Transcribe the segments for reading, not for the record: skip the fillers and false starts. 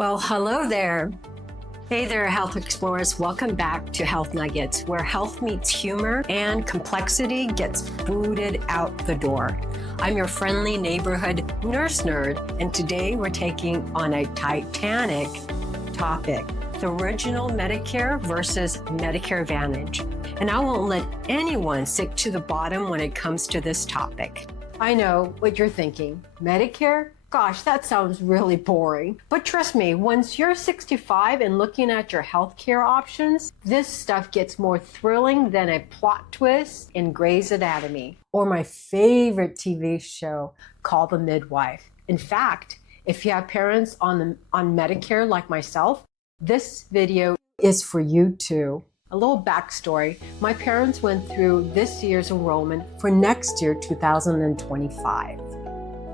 Well, hello there. Hey there, Health Explorers. Welcome back to Health Nuggets, where health meets humor and complexity gets booted out the door. I'm your friendly neighborhood nurse nerd, and today we're taking on a titanic topic, the original Medicare versus Medicare Advantage. And I won't let anyone stick to the bottom when it comes to this topic. I know what you're thinking. Medicare? Gosh, that sounds really boring. But trust me, once you're 65 and looking at your healthcare options, this stuff gets more thrilling than a plot twist in Grey's Anatomy or my favorite TV show called The Midwife. In fact, if you have parents on Medicare like myself, this video is for you too. A little backstory, my parents went through this year's enrollment for next year, 2025.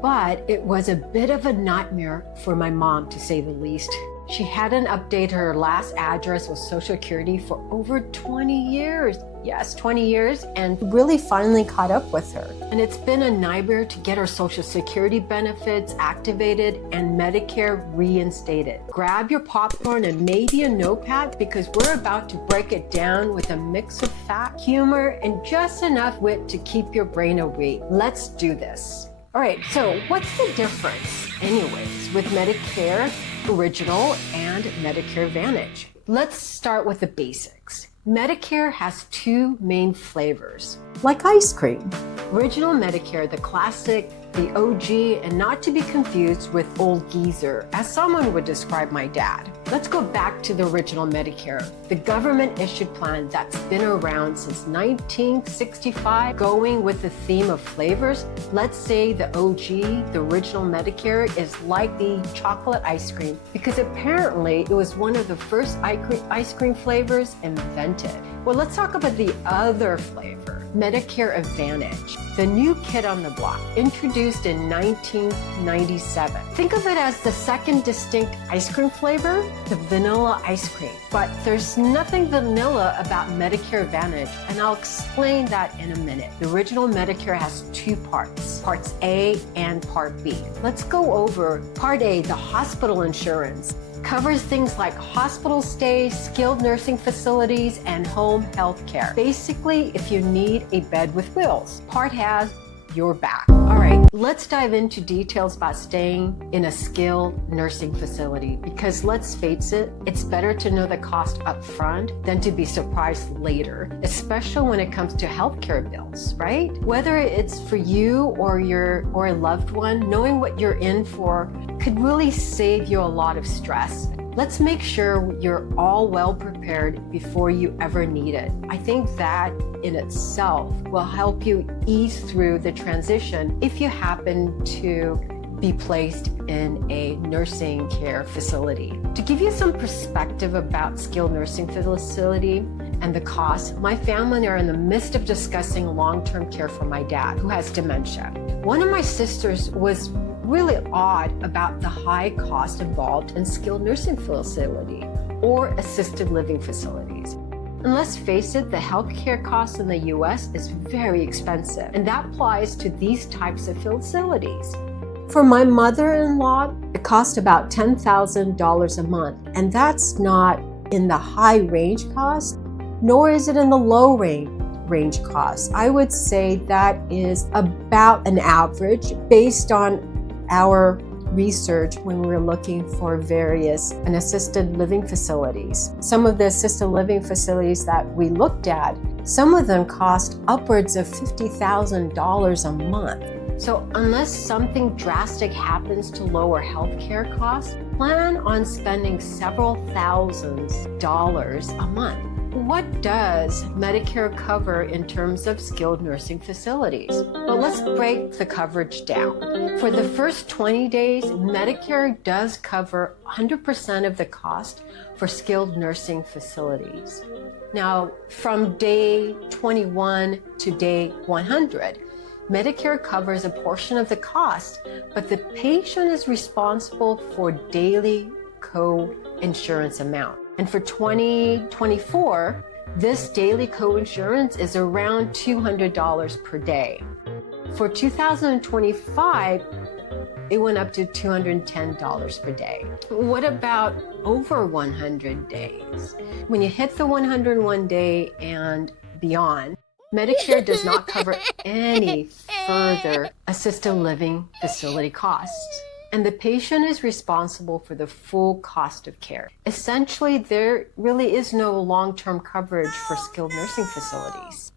But it was a bit of a nightmare for my mom, to say the least. She hadn't updated her last address with Social Security for over 20 years. Yes, 20 years, and really finally caught up with her. And it's been a nightmare to get her Social Security benefits activated and Medicare reinstated. Grab your popcorn and maybe a notepad, because we're about to break it down with a mix of fact, humor, and just enough wit to keep your brain awake. Let's do this. All right, so what's the difference, anyways, with Medicare Original and Medicare Advantage? Let's start with the basics. Medicare has two main flavors, like ice cream. Original Medicare, the classic, the OG, and not to be confused with old geezer, as someone would describe my dad. Let's go back to the original Medicare, the government-issued plan that's been around since 1965. Going with the theme of flavors, let's say the OG, the original Medicare, is like the chocolate ice cream, because apparently it was one of the first ice cream flavors invented. Well, let's talk about the other flavor, Medicare Advantage, the new kid on the block, introduced in 1997. Think of it as the second distinct ice cream flavor, the vanilla ice cream. But there's nothing vanilla about Medicare Advantage, and I'll explain that in a minute. The original Medicare has two parts, Parts A and Part B. Let's go over Part A, the hospital insurance. Covers things like hospital stays, skilled nursing facilities, and home health care. Basically, if you need a bed with wheels, Part has your back. All right, let's dive into details about staying in a skilled nursing facility, because let's face it, it's better to know the cost up front than to be surprised later, especially when it comes to healthcare bills, right? Whether it's for you or a loved one, knowing what you're in for could really save you a lot of stress. Let's make sure you're all well prepared before you ever need it. I think that in itself will help you ease through the transition if you happen to be placed in a nursing care facility. To give you some perspective about skilled nursing facility and the cost, my family are in the midst of discussing long-term care for my dad, who has dementia. One of my sisters was really odd about the high cost involved in skilled nursing facility or assisted living facilities. And let's face it, the healthcare costs in the US is very expensive, and that applies to these types of facilities. For my mother-in-law, it cost about $10,000 a month, and that's not in the high range cost, nor is it in the low range cost. I would say that is about an average based on our research when we were looking for various assisted living facilities. Some of the assisted living facilities that we looked at, some of them cost upwards of $50,000 a month. So unless something drastic happens to lower healthcare costs, plan on spending several $1,000s a month. What does Medicare cover in terms of skilled nursing facilities? Well, let's break the coverage down. For the first 20 days, Medicare does cover 100% of the cost for skilled nursing facilities. Now, from day 21 to day 100, Medicare covers a portion of the cost, but the patient is responsible for daily co-insurance amount. And for 2024, this daily co-insurance is around $200 per day. For 2025, it went up to $210 per day. What about over 100 days? When you hit the 101 day and beyond, Medicare does not cover any further assisted living facility costs, and the patient is responsible for the full cost of care. Essentially, there really is no long-term coverage for skilled nursing facilities.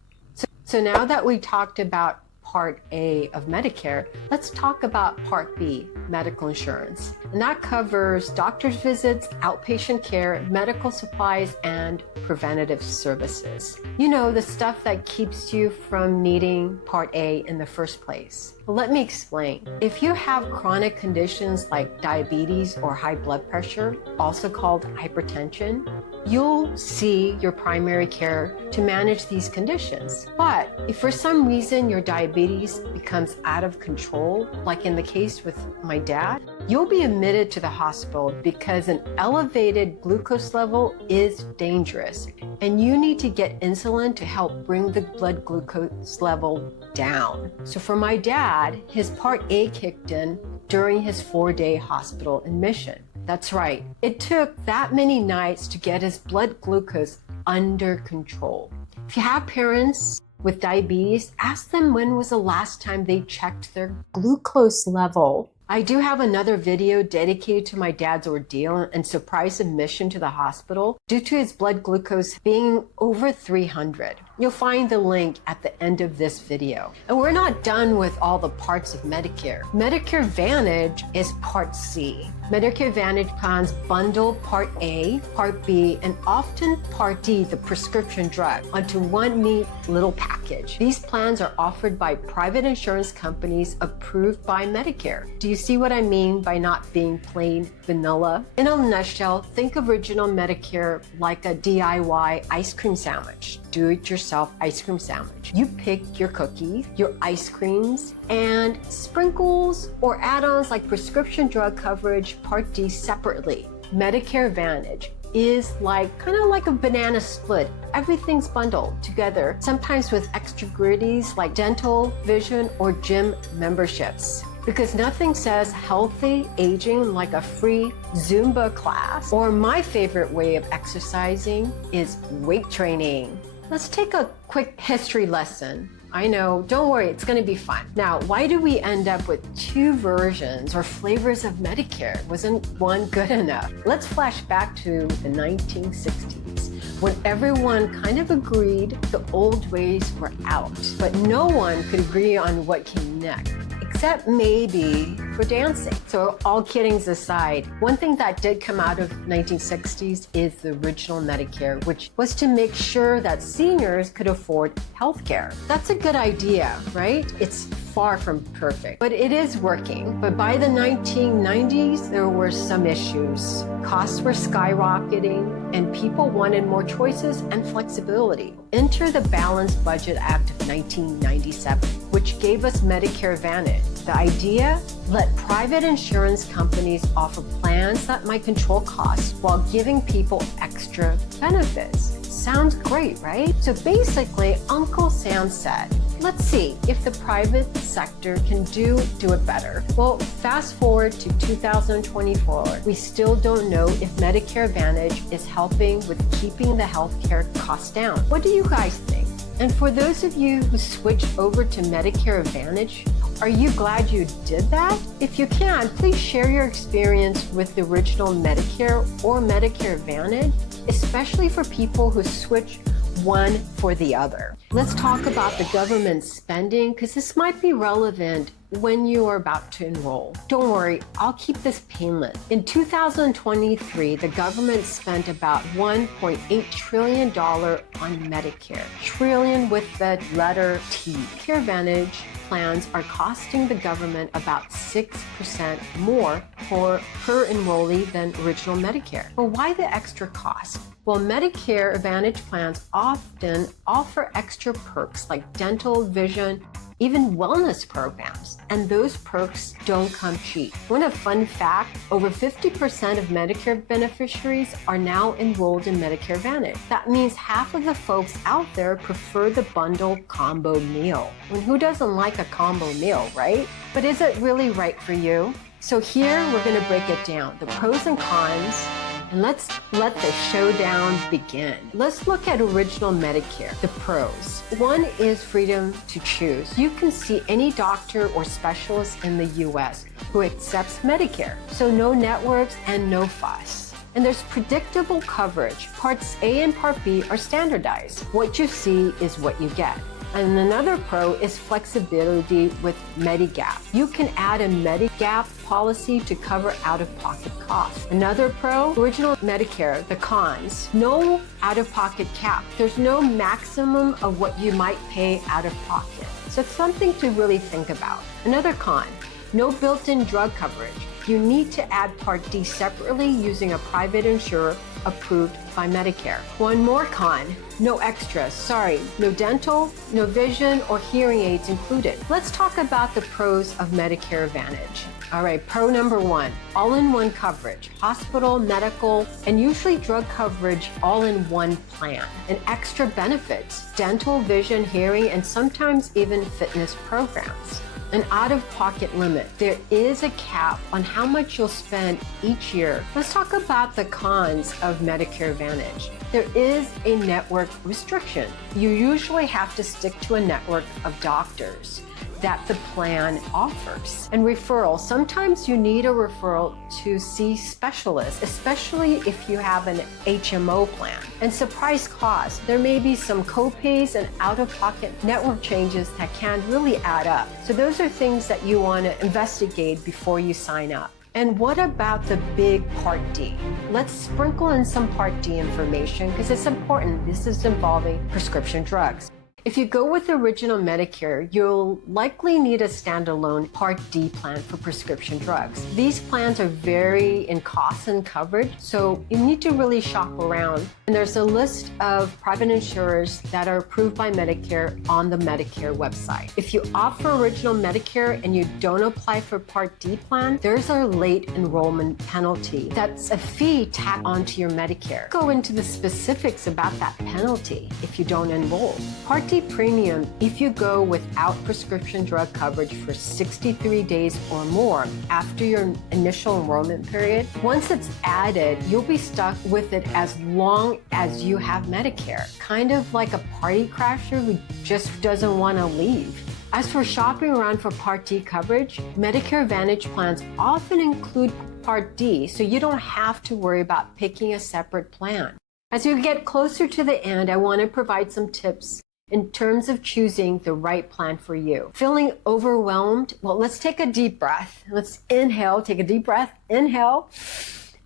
So now that we talked about Part A of Medicare, let's talk about Part B, medical insurance. And that covers doctor's visits, outpatient care, medical supplies, and preventative services. You know, the stuff that keeps you from needing Part A in the first place. Well, let me explain. If you have chronic conditions like diabetes or high blood pressure, also called hypertension, you'll see your primary care to manage these conditions. But if for some reason your diabetes becomes out of control, like in the case with my dad, you'll be admitted to the hospital because an elevated glucose level is dangerous, and you need to get insulin to help bring the blood glucose level down. So for my dad, his Part A kicked in during his 4-day hospital admission. That's right. It took that many nights to get his blood glucose under control. If you have parents with diabetes, ask them when was the last time they checked their glucose level. I do have another video dedicated to my dad's ordeal and surprise admission to the hospital due to his blood glucose being over 300. You'll find the link at the end of this video. And we're not done with all the parts of Medicare. Medicare Advantage is Part C. Medicare Advantage plans bundle Part A, Part B, and often Part D, the prescription drug, onto one neat little package. These plans are offered by private insurance companies approved by Medicare. Do you see what I mean by not being plain vanilla? In a nutshell, think of original Medicare like a DIY ice cream sandwich. Do-it-yourself ice cream sandwich. You pick your cookies, your ice creams, and sprinkles or add-ons like prescription drug coverage, Part D separately. Medicare Advantage is kind of like a banana split. Everything's bundled together, sometimes with extra goodies like dental, vision, or gym memberships. Because nothing says healthy aging like a free Zumba class, or my favorite way of exercising is weight training. Let's take a quick history lesson. I know, don't worry, it's gonna be fun. Now, why do we end up with 2 versions or flavors of Medicare? Wasn't one good enough? Let's flash back to the 1960s, when everyone kind of agreed the old ways were out, but no one could agree on what came next, except maybe for dancing. So all kiddings aside, one thing that did come out of 1960s is the original Medicare, which was to make sure that seniors could afford healthcare. That's a good idea, right? It's far from perfect, but it is working. But by the 1990s, there were some issues. Costs were skyrocketing and people wanted more choices and flexibility. Enter the Balanced Budget Act of 1997, which gave us Medicare Advantage. The idea? Let private insurance companies offer plans that might control costs while giving people extra benefits. Sounds great, right? So basically, Uncle Sam said, let's see if the private sector can do it better. Well, fast forward to 2024, we still don't know if Medicare Advantage is helping with keeping the healthcare costs down. What do you guys think? And for those of you who switched over to Medicare Advantage, are you glad you did that? If you can, please share your experience with the original Medicare or Medicare Advantage, especially for people who switch one for the other. Let's talk about the government spending, because this might be relevant when you are about to enroll. Don't worry, I'll keep this painless. In 2023, the government spent about $1.8 trillion on Medicare. Trillion with the letter T. Medicare Advantage plans are costing the government about 6% more per enrollee than original Medicare. But why the extra cost? Well, Medicare Advantage plans often offer extra perks like dental, vision, even wellness programs. And those perks don't come cheap. Want a fun fact? Over 50% of Medicare beneficiaries are now enrolled in Medicare Advantage. That means half of the folks out there prefer the bundle combo meal. And who doesn't like a combo meal, right? But is it really right for you? So here we're going to break it down, the pros and cons, and let's let the showdown begin. Let's look at Original Medicare, the pros. One is freedom to choose. You can see any doctor or specialist in the US who accepts Medicare, so no networks and no fuss. And there's predictable coverage. Parts A and Part B are standardized. What you see is what you get. And another pro is flexibility with Medigap. You can add a Medigap policy to cover out-of-pocket costs. Another pro, Original Medicare, the cons. No out-of-pocket cap. There's no maximum of what you might pay out-of-pocket. So it's something to really think about. Another con, no built-in drug coverage. You need to add Part D separately using a private insurer approved by Medicare. One more con, no extras. Sorry, no dental, no vision, or hearing aids included. Let's talk about the pros of Medicare Advantage. All right, pro number one, all-in-one coverage, hospital, medical, and usually drug coverage all in one plan. And extra benefits, dental, vision, hearing, and sometimes even fitness programs. An out-of-pocket limit. There is a cap on how much you'll spend each year. Let's talk about the cons of Medicare Advantage. There is a network restriction. You usually have to stick to a network of doctors that the plan offers. And referral, sometimes you need a referral to see specialists, especially if you have an HMO plan. And surprise costs, there may be some copays and out-of-pocket network changes that can really add up. So those are things that you want to investigate before you sign up. And what about the big Part D? Let's sprinkle in some Part D information because it's important. This is involving prescription drugs. If you go with Original Medicare, you'll likely need a standalone Part D plan for prescription drugs. These plans are vary in cost and coverage, so you need to really shop around. And there's a list of private insurers that are approved by Medicare on the Medicare website. If you opt for Original Medicare and you don't apply for Part D plan, there's a late enrollment penalty. That's a fee tacked onto your Medicare. Go into the specifics about that penalty if you don't enroll. Part D premium, if you go without prescription drug coverage for 63 days or more after your initial enrollment period, once it's added, you'll be stuck with it as long as you have Medicare. Kind of like a party crasher who just doesn't want to leave. As for shopping around for Part D coverage, Medicare Advantage plans often include Part D, so you don't have to worry about picking a separate plan. As you get closer to the end, I want to provide some tips in terms of choosing the right plan for you. Feeling overwhelmed? Well, let's take a deep breath. Let's inhale, take a deep breath, inhale,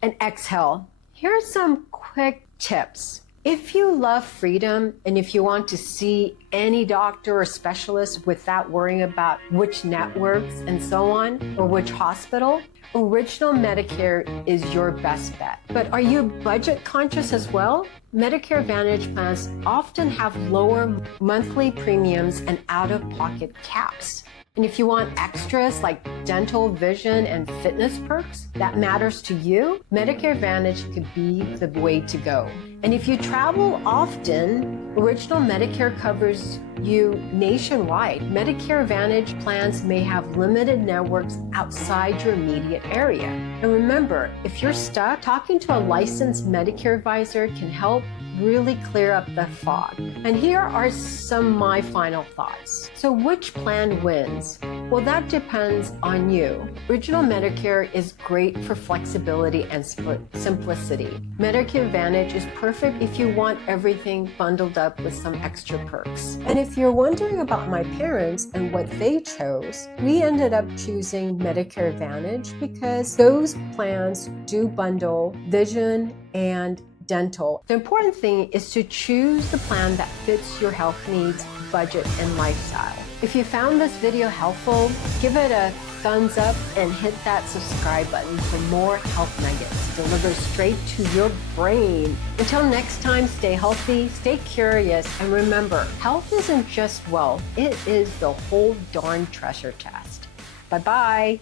and exhale. Here are some quick tips. If you love freedom and if you want to see any doctor or specialist without worrying about which networks and so on, or which hospital, Original Medicare is your best bet. But are you budget conscious as well? Medicare Advantage plans often have lower monthly premiums and out-of-pocket caps. And if you want extras like dental, vision, and fitness perks that matters to you, Medicare Advantage could be the way to go. And if you travel often, Original Medicare covers you nationwide. Medicare Advantage plans may have limited networks outside your immediate area. And remember, if you're stuck, talking to a licensed Medicare advisor can help really clear up the fog. And here are some of my final thoughts. So which plan wins? Well, that depends on you. Original Medicare is great for flexibility and simplicity. Medicare Advantage is perfect if you want everything bundled up with some extra perks. And if you're wondering about my parents and what they chose, we ended up choosing Medicare Advantage because those plans do bundle vision and Dental. The important thing is to choose the plan that fits your health needs, budget, and lifestyle. If you found this video helpful, give it a thumbs up and hit that subscribe button for more health nuggets delivered straight to your brain. Until next time, stay healthy, stay curious, and remember, health isn't just wealth, it is the whole darn treasure chest. Bye-bye.